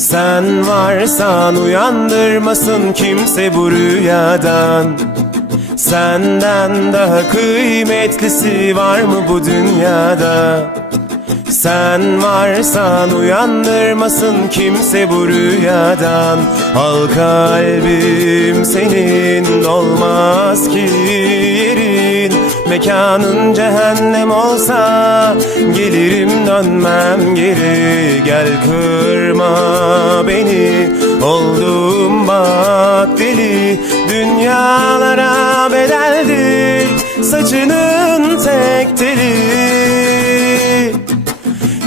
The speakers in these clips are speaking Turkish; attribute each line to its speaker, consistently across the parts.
Speaker 1: Sen varsan uyandırmasın kimse bu rüyadan. Senden daha kıymetlisi var mı bu dünyada? Sen varsan uyandırmasın kimse bu rüyadan. Al kalbim senin olmaz ki yerin Mekanın cehennem olsa Gelirim dönmem geri Gel kırma beni. Oldum bak deli Dünyalara bedeldir Saçının tek teli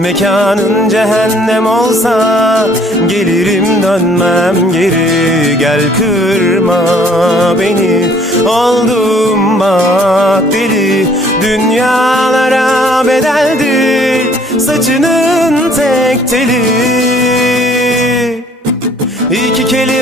Speaker 1: Mekanın cehennem olsa Gelirim dönmem geri. Gel kırma beni Oldum bak deli. Dünyalara bedeldir Saçının tek teli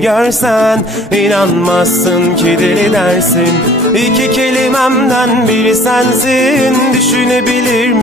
Speaker 1: görsen inanmazsın ki deli dersin. İki kelimemden biri sensin Düşünebilir